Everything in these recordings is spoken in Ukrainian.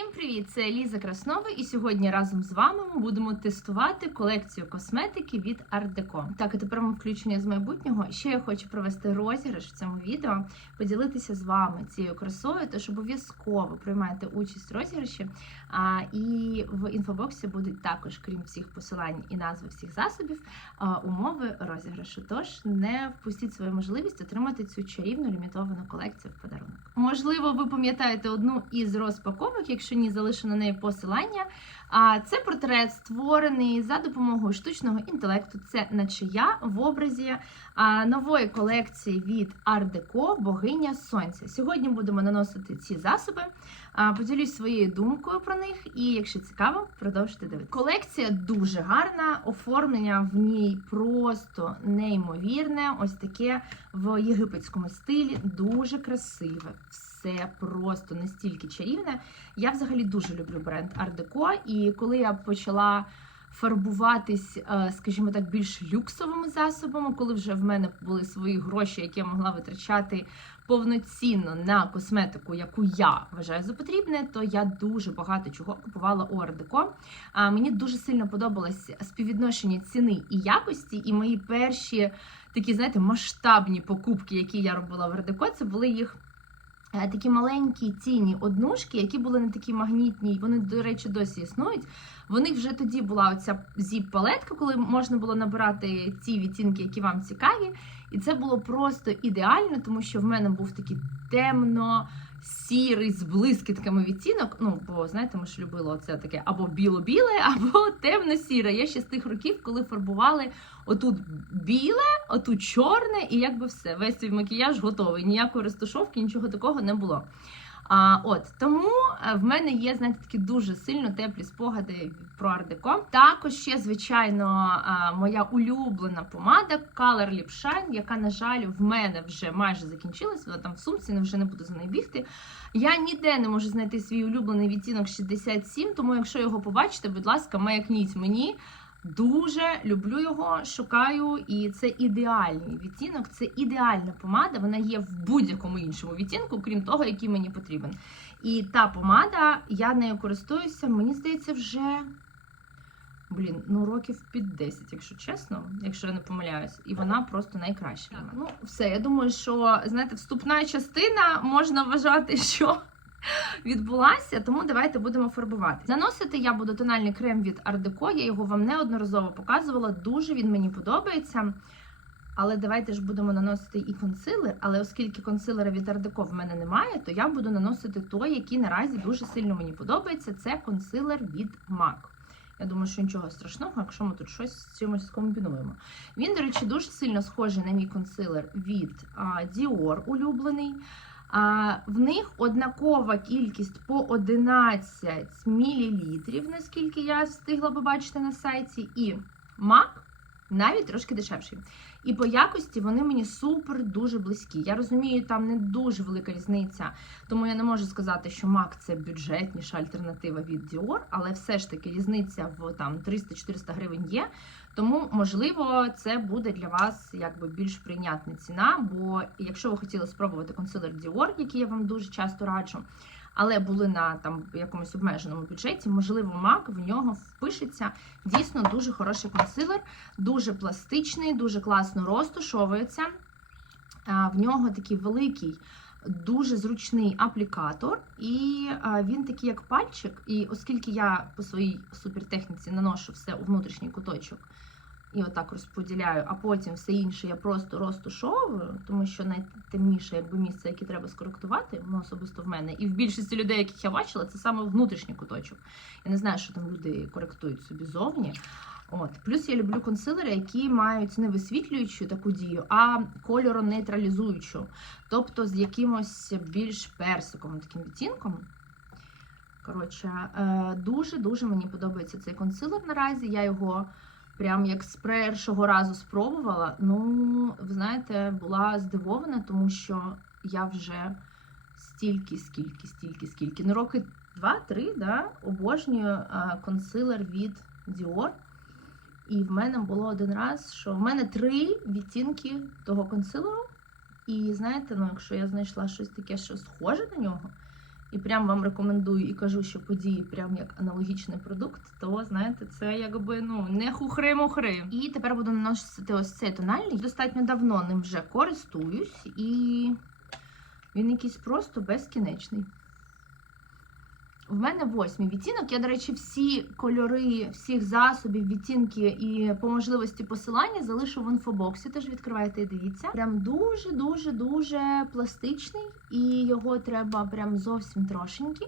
Всім привіт! Це Ліза Краснова, і сьогодні разом з вами ми будемо тестувати колекцію косметики від Art Deco. Так, і тепер ми включення з майбутнього. Ще я хочу провести розіграш в цьому відео, поділитися з вами цією красою, тож обов'язково приймайте участь в розіграші. А, і в інфобоксі будуть також, крім всіх посилань і назви всіх засобів, а, умови розіграшу. Тож не впустіть свою можливість отримати цю чарівну лімітовану колекцію в подарунок. Можливо, ви пам'ятаєте одну із розпаковок, якщо ні, залишу на неї посилання. А це портрет створений за допомогою штучного інтелекту. Це наче я в образі нової колекції від Art Deco Богиня Сонця. Сьогодні будемо наносити ці засоби. Поділюсь своєю думкою про них, і якщо цікаво, продовжуйте дивитися. Колекція дуже гарна, оформлення в ній просто неймовірне. Ось таке в єгипетському стилі, дуже красиве. Все просто настільки чарівне. Я взагалі дуже люблю бренд Deco, і коли я почала фарбуватись, е, скажімо так, більш люксовими засобами, коли вже в мене були свої гроші, які я могла витрачати повноцінно на косметику, яку я вважаю за потрібне, то я дуже багато чого купувала у Deco. А мені дуже сильно подобалось співвідношення ціни і якості, і мої перші такі, знаєте, масштабні покупки, які я робила в Deco, це були їх. Е, Такі маленькі цінні однушки, які були не такі магнітні, вони, до речі, досі існують. В них вже тоді була оця зіп-палетка, коли можна було набирати ті відтінки, які вам цікаві. І це було просто ідеально, тому що в мене був такий темно. Сірий з блискітками відтінок. Ну, бо знаєте, ми ж любили оце таке або біло-біле, або темно-сіре. Я ще з тих років, коли фарбували отут біле, отут чорне, і якби все. Весь свій макіяж готовий. Ніякої розташовки, нічого такого не було. А, От тому е, в мене є, знаєте, такі дуже сильно теплі спогади про ардеко. Також ще, звичайно, моя улюблена помада Color Lip Shine, яка, на жаль, в мене вже майже закінчилась. Вона там в сумці, не вже не буду за нею бігти. Я ніде не можу знайти свій улюблений відтінок 67, тому якщо його побачите, будь ласка, маякніть мені. Дуже люблю його, шукаю, і це ідеальний відтінок, це ідеальна помада. Вона є в будь-якому іншому відтінку, крім того, який мені потрібен. І та помада, я нею користуюся, мені здається, вже блін, ну років під 10, якщо чесно, якщо я не помиляюсь, і вона просто найкраща. Ну, все, я думаю, що знаєте, вступна частина можна вважати, що відбулася, тому давайте будемо фарбувати. Наносити я буду тональний крем від Deco, я його вам неодноразово показувала, дуже він мені подобається. Але давайте ж будемо наносити і консилер. Але оскільки консилера від Deco в мене немає, то я буду наносити той, який наразі дуже сильно мені подобається. Це консилер від MAC. Я думаю, що нічого страшного, якщо ми тут щось з чимось скомбінуємо. Він, до речі, дуже сильно схожий на мій консилер від Dior улюблений. А, В них однакова кількість по 11 мл, наскільки я встигла побачити на сайті, і MAC навіть трошки дешевший. І по якості вони мені супер дуже близькі. Я розумію, там не дуже велика різниця, тому я не можу сказати, що MAC це бюджетніша альтернатива від Dior, але все ж таки різниця в там 300-400 гривень є. Тому, можливо, це буде для вас якби більш прийнятна ціна. Бо якщо ви хотіли спробувати консилер Dior, який я вам дуже часто раджу, але були на там якомусь обмеженому бюджеті, можливо, MAC в нього впишеться. Дійсно дуже хороший консилер, дуже пластичний, дуже класно розташовується. В нього такий великий. Дуже зручний аплікатор, і він такий, як пальчик. І оскільки я по своїй супертехніці наношу все у внутрішній куточок і отак розподіляю, а потім все інше я просто розташовую, тому що найтемніше якби місце, яке треба скоректувати, ну особисто в мене, і в більшості людей, яких я бачила, це саме внутрішній куточок. Я не знаю, що там люди коректують собі зовні. От. Плюс я люблю консилери, які мають не висвітлюючу таку дію, а кольоронейтралізуючу. Тобто з якимось більш персиковим таким відтінком. Коротше, дуже-дуже мені подобається цей консилер наразі. Я його прям як з першого разу спробувала. Ну, ви знаєте, була здивована, тому що я вже стільки, скільки, стільки, скільки. Ну, роки два-три, да, обожнюю консилер від Dior. І в мене було один раз, що в мене три відтінки того консилеру. І знаєте, ну якщо я знайшла щось таке, що схоже на нього, і прям вам рекомендую і кажу, що події прям як аналогічний продукт, то знаєте, це якби ну не хухри-мухри. І тепер буду наносити ось цей тональний. Достатньо давно ним вже користуюсь, і він якийсь просто безкінечний. В мене восьмий відтінок. Я, до речі, всі кольори всіх засобів, відтінки і по можливості посилання залишу в інфобоксі. Тож відкривайте і дивіться. Прям дуже, дуже, пластичний, і його треба прям зовсім трошенькі.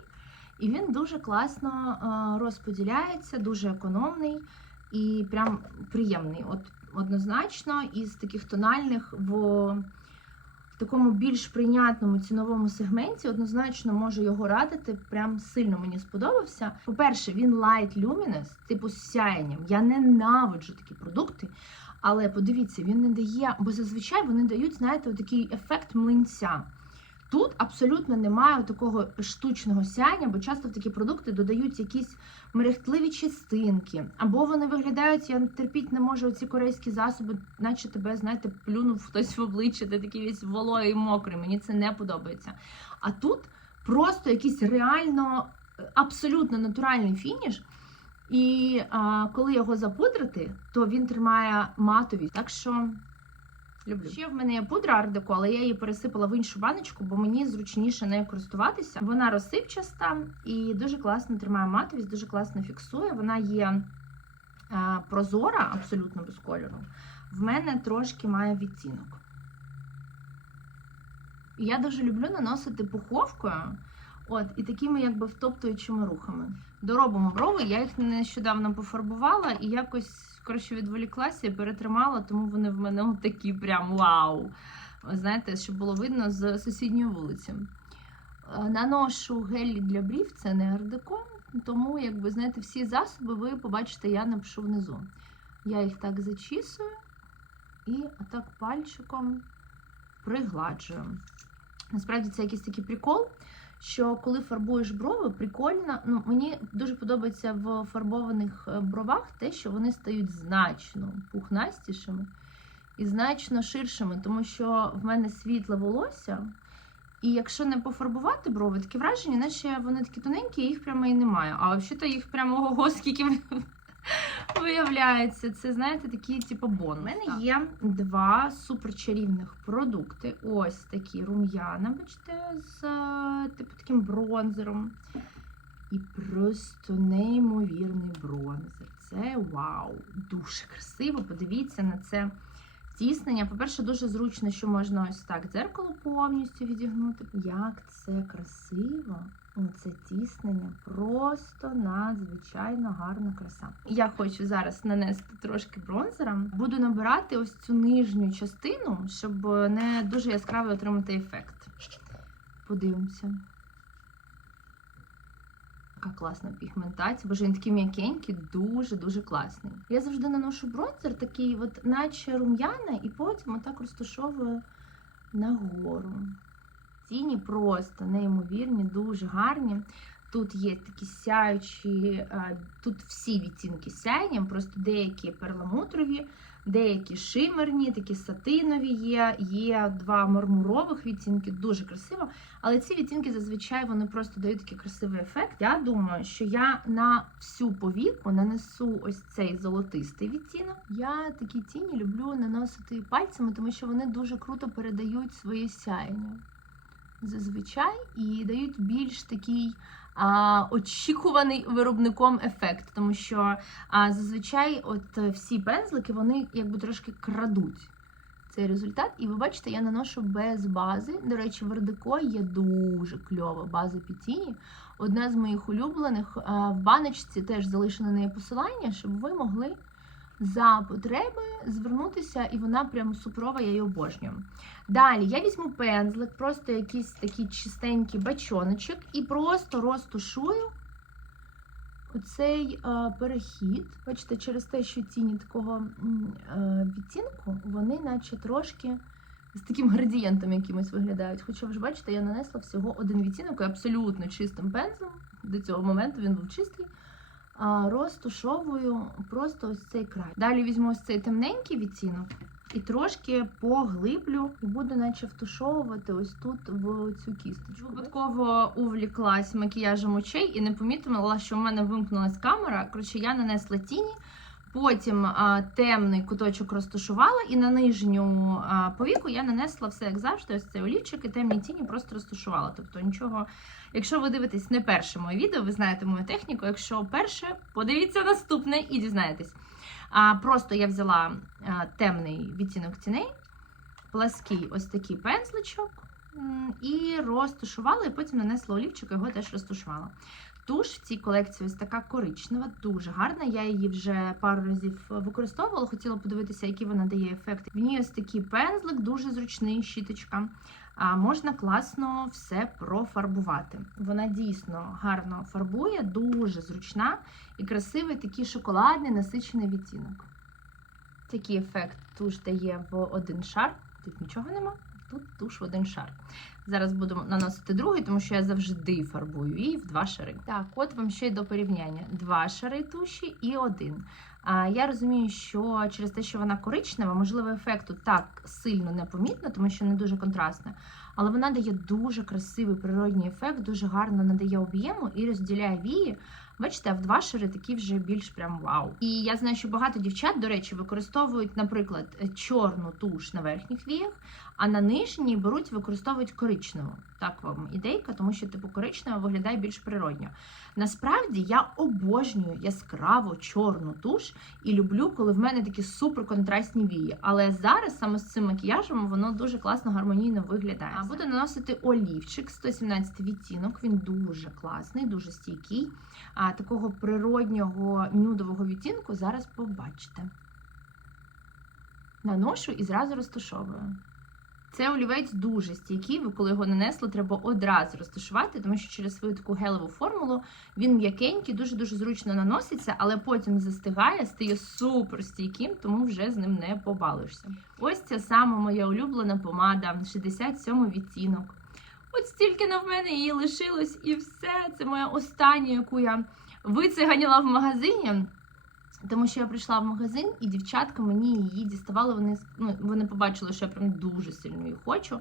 І він дуже класно е, розподіляється, дуже економний і прям приємний. От однозначно, із таких тональних в такому більш прийнятному ціновому сегменті однозначно можу його радити. Прям сильно мені сподобався. По-перше, він light luminous, типу з сяєнням. Я ненавиджу такі продукти. Але подивіться, він не дає, бо зазвичай вони дають, знаєте, такий ефект млинця. Тут абсолютно немає такого штучного сяєння, бо часто в такі продукти додають якісь мерехтливі частинки, або вони виглядають, я терпіть не можу ці корейські засоби, наче тебе, знаєте, плюнув хтось в обличчя, ти такий весь вологий і мокрий. Мені це не подобається. А тут просто якийсь реально абсолютно натуральний фініш. І а, коли його запудрити, то він тримає матовість. Так що. Люблю. Ще в мене є пудра Deco, але я її пересипала в іншу баночку, бо мені зручніше нею користуватися. Вона розсипчаста і дуже класно тримає матовість, дуже класно фіксує. Вона є е, прозора, абсолютно без кольору. В мене трошки має відтінок. Я дуже люблю наносити пуховкою. От, і такими якби втоптуючими рухами. Доробимо брови, я їх нещодавно пофарбувала і якось коротше відволіклася і перетримала, тому вони в мене от такі прям вау. Знаєте, щоб було видно з сусідньої вулиці. Е, Наношу гель для брів, це не ардеко, тому, якби, знаєте, всі засоби ви побачите, я напишу внизу. Я їх так зачісую і отак пальчиком пригладжую. Насправді це якийсь такий прикол що коли фарбуєш брови, прикольно. Ну, мені дуже подобається в фарбованих е, бровах те, що вони стають значно пухнастішими і значно ширшими, тому що в мене світле волосся. І якщо не пофарбувати брови, таке враження, наче вони такі тоненькі, їх прямо і немає. А взагалі-то їх прямо ого, скільки Виявляється, це, знаєте, такі, типу, бонус. У мене є два суперчарівних продукти. Ось такі рум'яна, бачите, з е, типу таким бронзером. І просто неймовірний бронзер. Це вау! Дуже красиво. Подивіться на це тіснення. По-перше, дуже зручно, що можна ось так дзеркало повністю відігнути. Як це красиво! Оце тіснення просто надзвичайно гарна краса. Я хочу зараз нанести трошки бронзера. Буду набирати ось цю нижню частину, щоб не дуже яскраво отримати ефект. Подивимося. Яка класна пігментація, боже він такий м'якенький, дуже-дуже класний. Я завжди наношу бронзер, такий, от, наче рум'яна, і потім отак розташовую нагору. Тіні просто неймовірні, дуже гарні. Тут є такі сяючі, тут всі відтінки сяєння, просто деякі перламутрові, деякі шимерні, такі сатинові є. Є два мармурових відтінки, дуже красиво. Але ці відтінки зазвичай вони просто дають такий красивий ефект. Я думаю, що я на всю повіку нанесу ось цей золотистий відтінок. Я такі тіні люблю наносити пальцями, тому що вони дуже круто передають своє сяєння зазвичай і дають більш такий а, очікуваний виробником ефект, тому що а, зазвичай от всі пензлики вони якби трошки крадуть. Цей результат, і ви бачите, я наношу без бази. До речі, в Ардеко є дуже кльова база Пітіні. Одна з моїх улюблених в баночці теж залишено неї посилання, щоб ви могли за потреби звернутися, і вона прям супрова, я її обожнюю. Далі я візьму пензлик, просто якийсь такий чистенький бачоночок, і просто розтушую оцей е, перехід. Бачите, через те, що тіні такого е, відтінку, вони наче трошки. З таким градієнтом якимось виглядають. Хоча ви ж бачите, я нанесла всього один відтінок абсолютно чистим пензлем. До цього моменту він був чистий розтушовую просто ось цей край. Далі візьму ось цей темненький відтінок і трошки поглиблю, і буду наче втушовувати ось тут в цю кісточку. Випадково увліклась макіяжем очей і не помітила, що в мене вимкнулась камера. Коротше, я нанесла тіні. Потім а, темний куточок розташувала, і на нижню а, повіку я нанесла все як завжди. Ось цей олівчик і темні тіні просто розташувала. Тобто нічого. Якщо ви дивитесь не перше моє відео, ви знаєте мою техніку. Якщо перше, подивіться наступне і дізнаєтесь. А просто я взяла а, темний відтінок тіней, плаский ось такий пензличок і розташувала, і потім нанесла олівчик, його теж розташувала. Туш в цій колекції ось така коричнева, дуже гарна. Я її вже пару разів використовувала, хотіла подивитися, який вона дає ефект. В ній ось такий пензлик, дуже зручний, щіточка. А можна класно все профарбувати. Вона дійсно гарно фарбує, дуже зручна і красивий такий шоколадний насичений відтінок. Такий ефект туш дає в один шар. Тут нічого нема, тут туш в один шар. Зараз буду наносити другий, тому що я завжди фарбую її в два шари. Так, от вам ще й до порівняння: два шари туші і один. А я розумію, що через те, що вона коричнева, можливо, ефекту так сильно не помітно, тому що не дуже контрастна. Але вона дає дуже красивий природній ефект, дуже гарно надає об'єму і розділяє вії. Бачите, в два шари такі вже більш прям вау. І я знаю, що багато дівчат, до речі, використовують, наприклад, чорну туш на верхніх віях, а на нижній беруть, використовують коричневу. Так вам ідейка, тому що типу коричнева виглядає більш природньо. Насправді я обожнюю яскраво чорну туш і люблю, коли в мене такі суперконтрастні вії. Але зараз саме з цим макіяжем воно дуже класно гармонійно виглядає. А буду наносити олівчик 117 відтінок. Він дуже класний, дуже стійкий. А такого природнього нюдового відтінку зараз побачите. Наношу і зразу розташовую. Цей олівець дуже стійкий, коли його нанесли, треба одразу розташувати, тому що через свою таку гелеву формулу він м'якенький, дуже-дуже зручно наноситься, але потім застигає, стає супер стійким, тому вже з ним не побалуєшся. Ось ця сама моя улюблена помада, 67 відтінок. От стільки на в мене її лишилось, і все. Це моя остання, яку я вициганіла в магазині. Тому що я прийшла в магазин, і дівчатка мені її діставали. Вони ну, вони побачили, що я прям дуже сильно її хочу.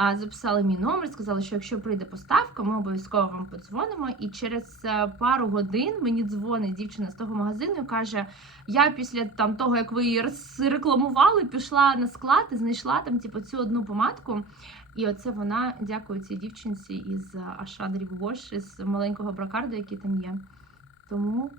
А, записали мій номер, сказали, що якщо прийде поставка, ми обов'язково вам подзвонимо. І через е, пару годин мені дзвонить дівчина з того магазину і каже: я після там того, як ви її рекламували, пішла на склад і знайшла там типу, цю одну помадку. І оце вона дякую цій дівчинці із Ашан Ріввош, із маленького бракарду, який там є. Тому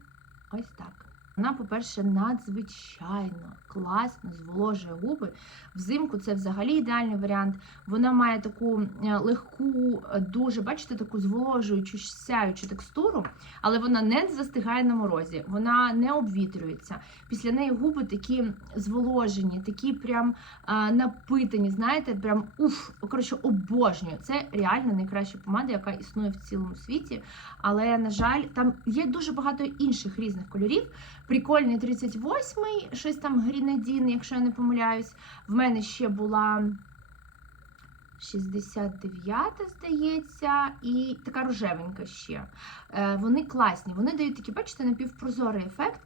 ось так. Вона, по-перше, надзвичайно класно зволожує губи. Взимку це взагалі ідеальний варіант. Вона має таку е, легку, дуже, бачите, таку зволожуючу, сяючу текстуру, але вона не застигає на морозі, вона не обвітрюється. Після неї губи такі зволожені, такі прям а, напитані, знаєте, прям уф, коротше, обожнюю. Це реально найкраща помада, яка існує в цілому світі. Але, на жаль, там є дуже багато інших різних кольорів. Прикольний 38-й, щось там грінедін, якщо я не помиляюсь. В мене ще була 69-та, здається, і така рожевенька ще. Е, Вони класні, вони дають такий, бачите, напівпрозорий ефект.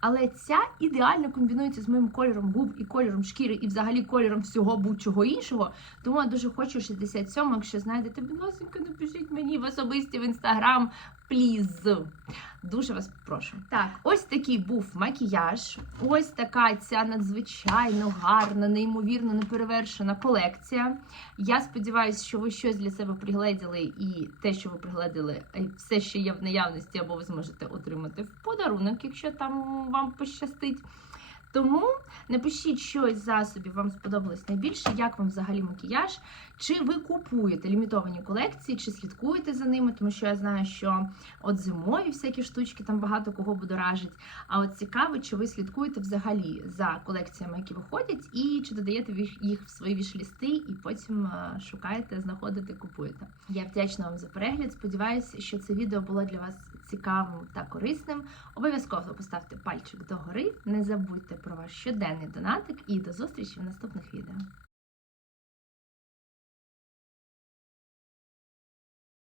Але ця ідеально комбінується з моїм кольором губ і кольором шкіри, і взагалі кольором всього будь-чого іншого. Тому я дуже хочу 67, якщо знайдете, будь ласка, напишіть мені в особисті в інстаграм. Пліз. Дуже вас прошу. Так, ось такий був макіяж. Ось така ця надзвичайно гарна, неймовірно неперевершена колекція. Я сподіваюся, що ви щось для себе пригледіли, і те, що ви пригледіли, все ще є в наявності, або ви зможете отримати в подарунок, якщо там вам пощастить. Тому напишіть, що із засобів вам сподобалось найбільше, як вам взагалі макіяж, чи ви купуєте лімітовані колекції, чи слідкуєте за ними, тому що я знаю, що от зимові всякі штучки там багато кого будоражить. А от цікаво, чи ви слідкуєте взагалі за колекціями, які виходять, і чи додаєте їх в свої вішлісти, і потім е, шукаєте, знаходите, купуєте. Я вдячна вам за перегляд. Сподіваюся, що це відео було для вас цікавим та корисним. Обов'язково поставте пальчик догори. Не забудьте про ваш щоденний донатик і до зустрічі в наступних відео.